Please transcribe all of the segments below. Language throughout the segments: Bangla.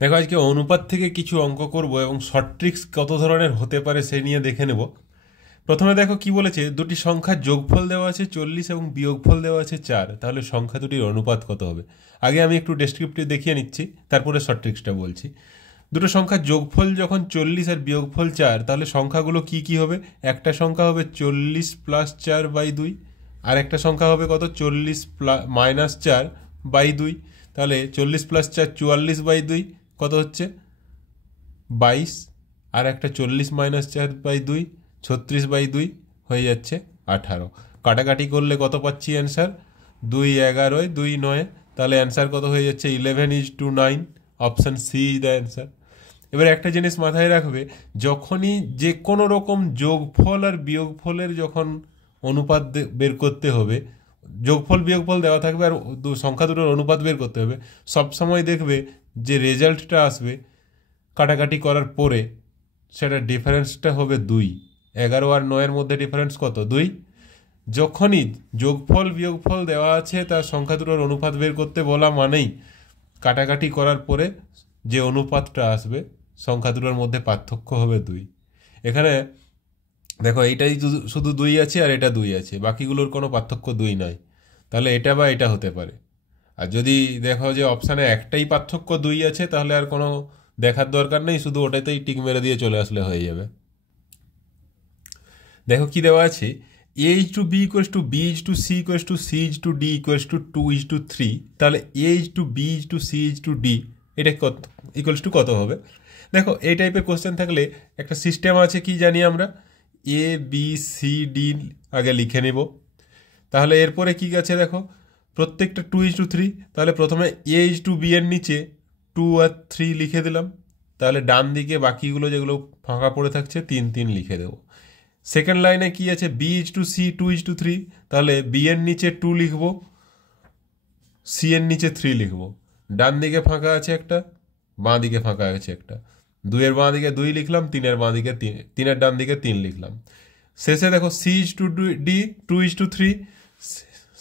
দেখো আজকে অনুপাত থেকে কিছু অঙ্ক করব এবং শর্ট ট্রিক্স কত ধরনের হতে পারে সে নিয়ে দেখে নেব। প্রথমে দেখো কি বলেছে, দুটি সংখ্যার যোগফল দেওয়া আছে 40 এবং বিয়োগফল দেওয়া আছে 4, তাহলে সংখ্যা দুটির অনুপাত কত হবে। আগে আমি একটু ডেসক্রিপটিভ দেখিয়ে নিচ্ছি, তারপরে শর্ট ট্রিক্সটা বলছি। দুটো সংখ্যার যোগফল যখন 40 আর বিয়োগফল 4, তাহলে সংখ্যাগুলো কি কি হবে। একটা সংখ্যা হবে 40 প্লাস 4/2, আর একটা সংখ্যা হবে কত, 40 মাইনাস 4/2। তাহলে 40 প্লাস 4 44/2 কত হচ্ছে 22, আর একটা 40 মাইনাস 4/2 36/2 হয়ে যাচ্ছে 18। কাটাকাটি করলে কত পাচ্ছি অ্যান্সার, 2 11 2 9, তাহলে অ্যান্সার কত হয়ে যাচ্ছে 11:9। Option c is the answer. এবার একটা জিনিস মাথায় রাখবে, যখনই যে কোনো রকম যোগফল আর বিয়োগফলের যখন অনুপাত বের করতে হবে, যোগফল বিয়োগফল দেওয়া থাকবে আর সংখ্যা দুটোর অনুপাত বের করতে হবে, সবসময় দেখবে যে রেজাল্টটা আসবে কাটাকাটি করার পরে সেটা ডিফারেন্সটা হবে 2। 11 আর 9-এর মধ্যে ডিফারেন্স কত, 2। যখনই যোগফল বিয়োগফল দেওয়া আছে তার সংখ্যা দুটোর অনুপাত বের করতে বলা মানেই কাটাকাটি করার পরে যে অনুপাতটা আসবে সংখ্যা দুটোর মধ্যে পার্থক্য হবে 2। এখানে দেখো এইটাই শুধু 2 আছে আর এটা 2 আছে, বাকিগুলোর কোনো পার্থক্য 2 নয়, তাহলে এটা বা এটা হতে পারে। আর যদি দেখো যে অপশানে একটাই পার্থক্য 2 আছে, তাহলে আর কোনো দেখার দরকার নেই, শুধু ওটাতেই টিক মেরে দিয়ে চলে আসলে হয়ে যাবে। দেখো কি দেওয়া আছে, a is to b equals to b is to c equals to c is to d equals to 2 is to 3, তাহলে a is to b is to c is to d এটা কত ইকুয়ালস টু কত হবে। দেখো এই টাইপের কোশ্চেন থাকলে একটা সিস্টেম আছে, কি জানি আমরা, এ বি সি ডি আগে লিখে নেব। তাহলে এরপরে কি আছে দেখো, প্রত্যেকটা 2 is to 3, তাহলে প্রথমে a is to b এর নিচে 2 আর 3 লিখে দিলাম। তাহলে ডান দিকে বাকিগুলো যেগুলো ফাঁকা পড়ে থাকছে 3 3 লিখে দেবো। সেকেন্ড লাইনে কি আছে, b is to c 2 is to 3, তাহলে বি এর নিচে 2 লিখব, সি এর নিচে 3 লিখব। ডান দিকে ফাঁকা আছে একটা, বাঁ দিকে ফাঁকা আছে একটা, 2 এর বাঁ দিকে 2 লিখলাম, 3 এর বাঁ দিকে 3 এর ডান দিকে 3 লিখলাম। শেষে দেখো c is to d 2 is to 3,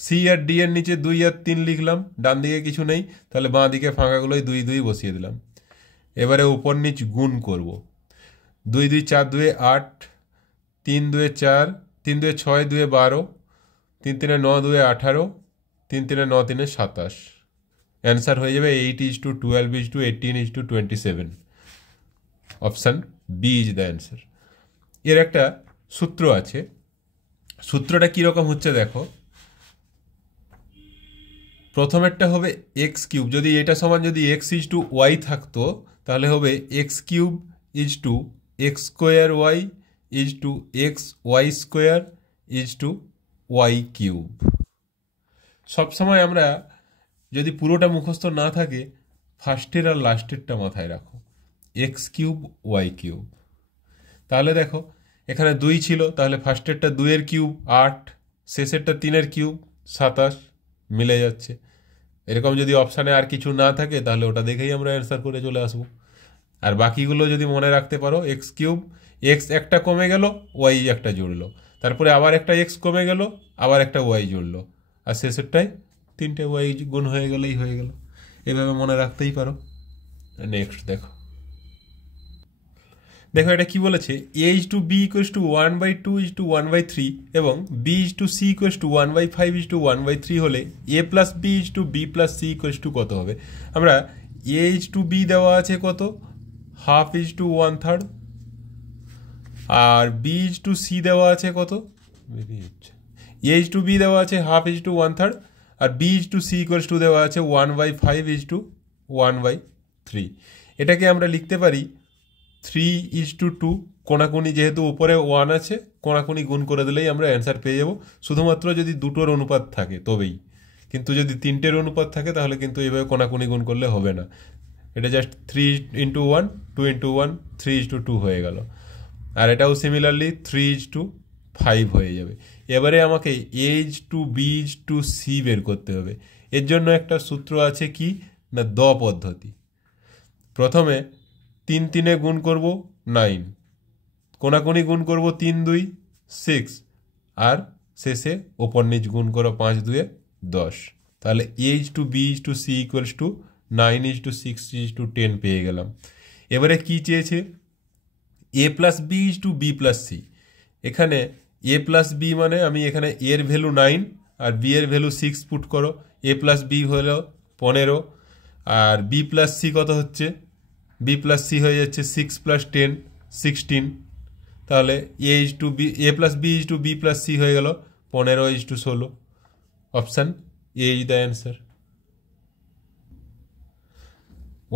c আর ডি এর নিচে 2 আর 3 লিখলাম, ডান দিকে কিছু নেই, তাহলে বাঁ দিকে ফাঁকাগুলোই 2 2 বসিয়ে দিলাম। এবারে উপর নিচ গুণ করব, 2 2 4 2 8, 3 2 4, 3 2 6 2 12, 3 3 9 2 18, 3 3 9 3 27। অ্যান্সার হয়ে যাবে 8 is to 12 is to 18 is to 27। Option b is the answer. এর একটা সূত্র আছে, সূত্রটা কীরকম হচ্ছে দেখো, প্রথমেরটা হবে এক্স কিউব, যদি এটা সমান যদি এক্স ইজ টু ওয়াই থাকতো তাহলে হবে x cube is to x square y is to x y square is to y cube. সবসময় আমরা যদি পুরোটা মুখস্থ না থাকে, ফার্স্টের আর লাস্টেরটা মাথায় রাখো, এক্স কিউব ওয়াই কিউব। তাহলে দেখো এখানে 2 ছিল, তাহলে ফার্স্টেরটা 2 এর কিউব 8, শেষেরটা 3 এর কিউব 27, মিলে যাচ্ছে। এরকম যদি অপশানে আর কিছু না থাকে তাহলে ওটা দেখেই আমরা অ্যান্সার করে চলে আসবো। আর বাকিগুলো যদি মনে রাখতে পারো, এক্স কিউব, এক্স একটা কমে গেল, ওয়াই একটা জুড়লো, তারপরে আবার একটা এক্স কমে গেল, আবার একটা ওয়াই জুড়লো, আর শেষেরটাই 3টে ওয়াই গুণ হয়ে গেলেই হয়ে গেল। এভাবে মনে রাখতেই পারো। নেক্সট দেখো, দেখো এটা কি বলেছে, a is to b equals to 1/2 is to 1/3 এবং b is to c equals to 1/5 is to 1/3 হলে a plus b is to b plus c equals to কত হবে। আমরা a is to b দেওয়া আছে কত, হাফ is to 1/3, আর b is to c দেওয়া আছে কত, a is to b দেওয়া আছে হাফ is to 1/3, আর b is to c equals to দেওয়া আছে 1/5 is to 1/3। এটাকে আমরা লিখতে পারি 3 is to 2, কোনাকুনি যেহেতু উপরে 1 আছে, কোনাকুনি গুণ করে দিলেই আমরা অ্যান্সার পেয়ে যাব, শুধুমাত্র যদি দুটোর অনুপাত থাকে তবেই। কিন্তু যদি 3টের অনুপাত থাকে তাহলে কিন্তু এইভাবে কোনাকুনি গুণ করলে হবে না, এটা just 3 into 1 2 into 1 3 is to 2 হয়ে গেল। আর এটাও সিমিলারলি 3 is to 5 হয়ে যাবে। এবারে আমাকে a is to b is to c বের করতে হবে। এর জন্য একটা সূত্র আছে, কি না, দ পদ্ধতি। প্রথমে 3 3 গুণ করব 9, কোনাকুনি গুণ করব 3 2 6, আর শেষে ওপর নিচ গুণ করো 5 2 10। তাহলে a is to b is to c equals to 9:6:10 পেয়ে গেলাম। এবারে কি চেয়েছে, a+b/b+c। এখানে a+b মানে আমি এখানে এর ভ্যালু 9 আর বি এর ভ্যালু 6 পুট করো। a+b হলো 15 আর b+c কত হচ্ছে, b+c হয়ে যাচ্ছে 6+10 16। তাহলে a+b/b+c হয়ে গেল 15:16। Option a is the answer.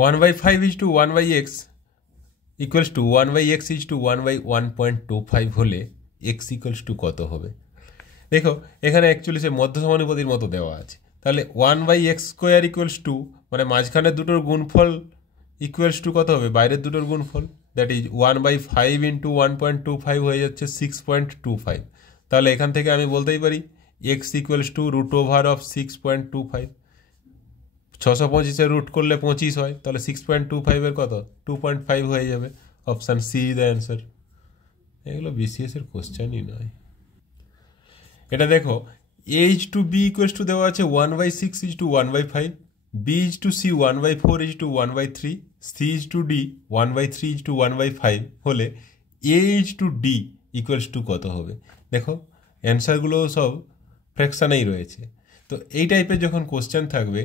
1/5:1/x equals to 1/x:1/1.25 হলে x ইকুয়ালস টু কত হবে? দেখো এখানে অ্যাকচুয়ালি সে মধ্য সমানুপাতির মতো দেওয়া আছে। তাহলে 1/x² ইকুয়ালস টু মানে মাঝখানের দুটোর গুণফল ইকুয়ালস টু কত হবে, বাইরের দুটোর গুণফল, দ্যাট ইজ 1/5 × 1.25 হয়ে যাচ্ছে 6.25। তাহলে এখান থেকে আমি বলতেই পারি x ইকুয়ালস টু √6.25। 625 রুট করলে 25 হয়, তাহলে 6.25 কত 2.5 হয়ে যাবে। Option C the answer. এগুলো বিসিএস এর কোশ্চেনই নয়। এটা দেখো a/b ইকুয়ালস টু দেওয়া আছে 1/6:1/5, b/c 1/4:1/3, c/d 1/3:1/5 হলে a/d ইকুয়ালস টু কত হবে? দেখো অ্যান্সারগুলো সব ফ্র্যাকশানেই রয়েছে। তো এই টাইপের যখন কোশ্চেন থাকবে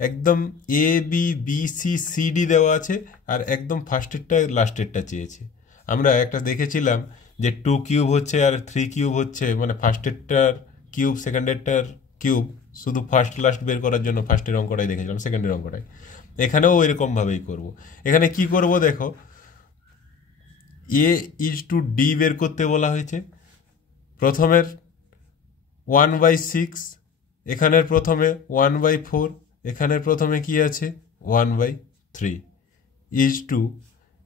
একদম A B B C C D দেওয়া আছে আর একদম ফার্স্টেরটা লাস্টেরটা চেয়েছে। আমরা একটা দেখেছিলাম যে 2³ হচ্ছে আর 3³ হচ্ছে, মানে ফার্স্টেরটার কিউব সেকেন্ডেরটার কিউব, শুধু ফার্স্ট লাস্ট বের করার জন্য ফার্স্টের অঙ্কটাই দেখেছিলাম, সেকেন্ডের অঙ্কটাই। এখানেও এরকমভাবেই করব। এখানে কি করব দেখো, a/d বের করতে বলা হয়েছে। প্রথমের 1/6, এখানের প্রথমে 1/4, এখানের প্রথমে কি আছে 1/3 ইজ টু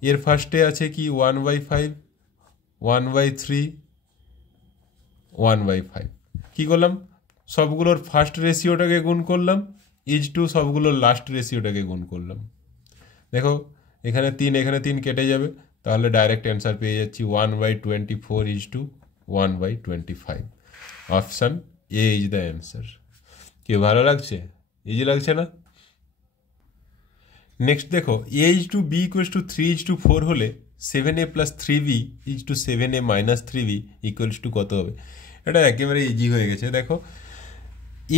এর ফার্স্টে আছে কি 1/5, 1/3, 1/5। কি করলাম, সবগুলোর ফার্স্ট রেশিওটাকে গুণ করলাম, ইজ টু সবগুলোর লাস্ট রেশিওটাকে গুণ করলাম। দেখো এখানে 3 এখানে 3 কেটে যাবে, তাহলে ডাইরেক্ট অ্যান্সার পেয়ে যাচ্ছি 1/24 is to 1/25। Option a is the answer. কি ভালো লাগছে? ইজি লাগছে না? নেক্সট দেখো a/b ইকুয়ালস টু 3:4 হলে 7a + 3b is two 7a - 3b equals to কত হবে? এটা একেবারে ইজি হয়ে গেছে। দেখো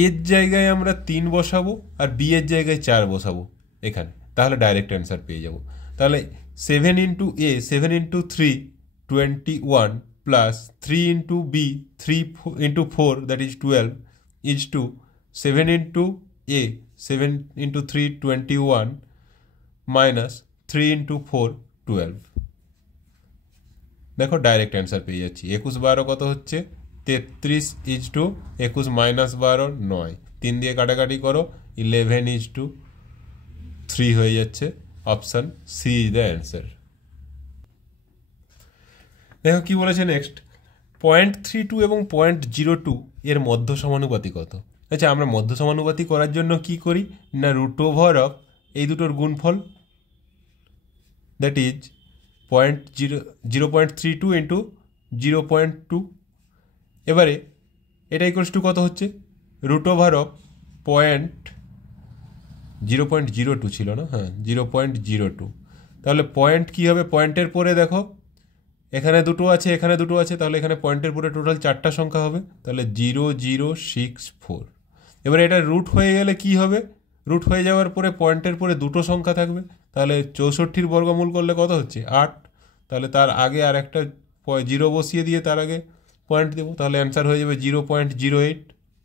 এর জায়গায় আমরা 3 বসাবো আর বি এর জায়গায় 4 বসাবো এখানে, তাহলে ডাইরেক্ট অ্যান্সার পেয়ে যাব। তাহলে 7 × a 7 × 3 21 plus 3 × b 3 × 4 that is 12 is to 7 × a 7 × 3 21 minus 3 × 4 12। দেখো ডাইরেক্ট অ্যান্সার পেয়ে যাচ্ছি। 21 12 কত হচ্ছে 33 ইজ টু 21 - 12 9, 3 দিয়ে কাটাকাটি করো 11 ইজ টু 3 হয়ে যাচ্ছে। Option c is the answer. দেখো কি বলেছে নেক্সট, 0.32 এবং 0.02 এর মধ্য সমানুপাতি কত? আচ্ছা আমরা মধ্য সমানুপাতি করার জন্য কি করি না, √of এই দুটোর গুণফল, দ্যাট ইজ 0.32 × 0.2। এবারে এটা ইকুয়ালস টু কত হচ্ছে, √of 0.02 ছিল না, হ্যাঁ 0.02। তাহলে পয়েন্ট কী হবে, পয়েন্টের পরে দেখো এখানে দুটো আছে এখানে দুটো আছে, তাহলে এখানে পয়েন্টের পরে টোটাল 4টা সংখ্যা হবে, তাহলে 0064। এবারে এটা রুট হয়ে গেলে কি হবে, রুট হয়ে যাওয়ার পরে পয়েন্টের পরে দুটো সংখ্যা থাকবে, তাহলে 64 বর্গমূল করলে কত হচ্ছে 8, তাহলে তার আগে আর একটা 0 বসিয়ে দিয়ে তার আগে পয়েন্ট দেবো, তাহলে অ্যান্সার হয়ে যাবে 0.08।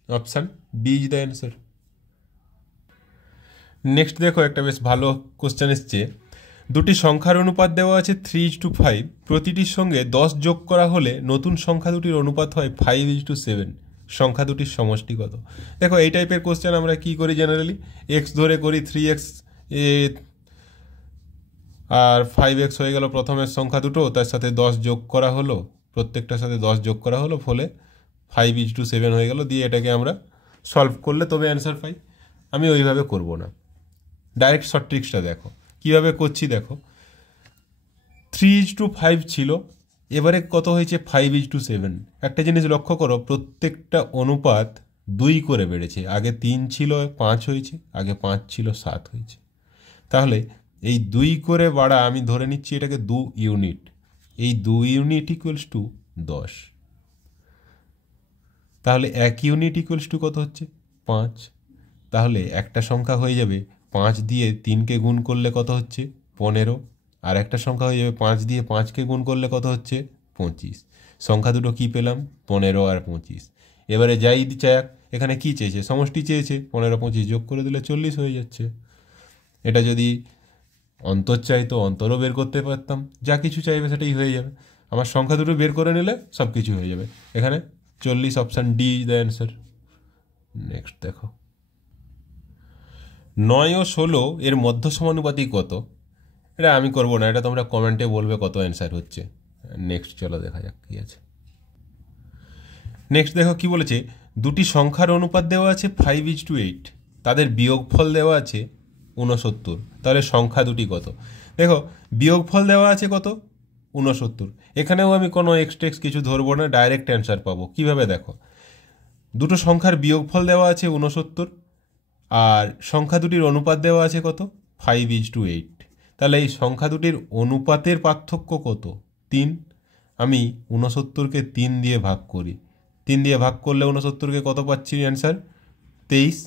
Option b is the answer. Next দেখো একটা বেশ ভালো কোশ্চেন এসছে, দুটি সংখ্যার অনুপাত দেওয়া আছে 3:5, প্রতিটির সঙ্গে 10 যোগ করা হলে নতুন সংখ্যা দুটির অনুপাত হয় 5:7, সংখ্যা দুটির সমষ্টি কত? দেখো এই টাইপের কোশ্চেন আমরা কি করি জেনারেলি, এক্স ধরে করি 3x আর 5x হয়ে গেল প্রথমের সংখ্যা দুটো, তার সাথে 10 যোগ করা হলো, প্রত্যেকটার সাথে 10 যোগ করা হলো, ফলে 5:7 হয়ে গেল, দিয়ে এটাকে আমরা সলভ করলে তবে অ্যান্সার পাই। আমি ওইভাবে করব না, ডাইরেক্ট শর্ট ট্রিক্সটা দেখো কীভাবে করছি। দেখো 3:5 ছিল, এবারে কত হয়েছে 5:7। একটা জিনিস লক্ষ্য করো, প্রত্যেকটা অনুপাত 2 করে বেড়েছে, আগে 3 ছিল 5 হয়েছে, আগে 5 ছিল 7 হয়েছে। তাহলে এই 2 করে বাড়া আমি ধরে নিচ্ছি এটাকে 2 ইউনিট, এই 2 ইউনিট ইকুয়ালস টু 10। তাহলে 1 ইউনিট ইকুয়ালস টু কত হচ্ছে 5। তাহলে একটা সংখ্যা হয়ে যাবে 5 দিয়ে 3কে গুণ করলে কত হচ্ছে 15, আর একটা সংখ্যা হয়ে যাবে 5 দিয়ে 5কে গুণ করলে কত হচ্ছে 25। সংখ্যা দুটো কি পেলাম 15 আর 25। এবারে যাই চাক, এখানে কি চেয়েছে সমষ্টি চেয়েছে, 15 25 যোগ করে দিলে 40 হয়ে যাচ্ছে। এটা যদি অন্তর চাইতো অন্তরও বের করতে পারতাম, যা কিছু চাইবে সেটাই হয়ে যাবে। আমার সংখ্যা দুটো বের করে নিলে সব কিছু হয়ে যাবে। এখানে 40 option D the answer. Next দেখো, 9 ও 16 এর মধ্য সমানুপাতি কত? এটা আমি করবো না, এটা তোমরা কমেন্টে বলবে কত অ্যান্সার হচ্ছে। নেক্সট চলো দেখা যাক কি আছে। নেক্সট দেখো কি বলেছে, দুটি সংখ্যার অনুপাত দেওয়া আছে 5:8, তাদের বিয়োগফল দেওয়া আছে 69, তাহলে সংখ্যা দুটি কত? দেখো বিয়োগফল দেওয়া আছে কত 69, এখানেও আমি কোনো এক্সট্রেক্স কিছু ধরবো না, ডাইরেক্ট অ্যান্সার পাবো। কিভাবে দেখো, দুটো সংখ্যার বিয়োগফল দেওয়া আছে 69 আর সংখ্যা দুটির অনুপাত দেওয়া আছে কত 5:8, তাহলে এই সংখ্যা দুটির অনুপাতের পার্থক্য কত 3। আমি 69কে 3 দিয়ে ভাগ করি, 3 দিয়ে ভাগ করলে 69কে কত পাচ্ছি অ্যান্সার 23।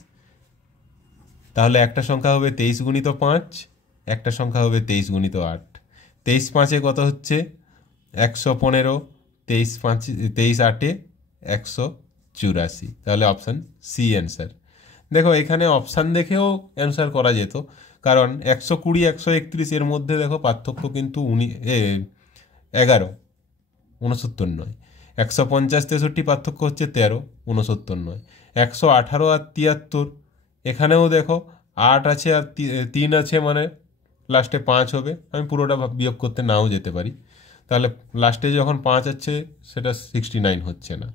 তাহলে একটা সংখ্যা হবে 23 গুণিত 5, একটা সংখ্যা হবে 23 গুণিত 8। 23 5-এ কত হচ্ছে 115, 23 5 23 8-এ 184, তাহলে অপশান সি অ্যান্সার। দেখো এখানে অপশান দেখেও অ্যান্সার করা যেত, কারণ 120 131 এর মধ্যে দেখো পার্থক্য কিন্তু 11, 69 নয়। 150 63 পার্থক্য হচ্ছে 13, 69 নয়। 118 আর 73, এখানেও দেখো 8 আছে আর 3 আছে, মানে লাস্টে 5 হবে। আমি পুরোটা বিয়োগ করতে নাও যেতে পারি, তাহলে লাস্টে যখন 5 আছে সেটা 69 হচ্ছে না।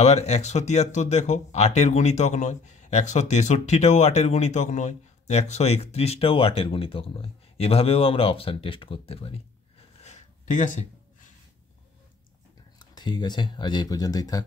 আবার 173 দেখো 8-এর গুণিতক নয়, 163টাও 8-এর গুণিতক নয়, 131টাও 8-এর গুণিতক নয়। এভাবেও আমরা অপশান টেস্ট করতে পারি। ঠিক আছে, ঠিক আছে, আজ এই পর্যন্তই থাক।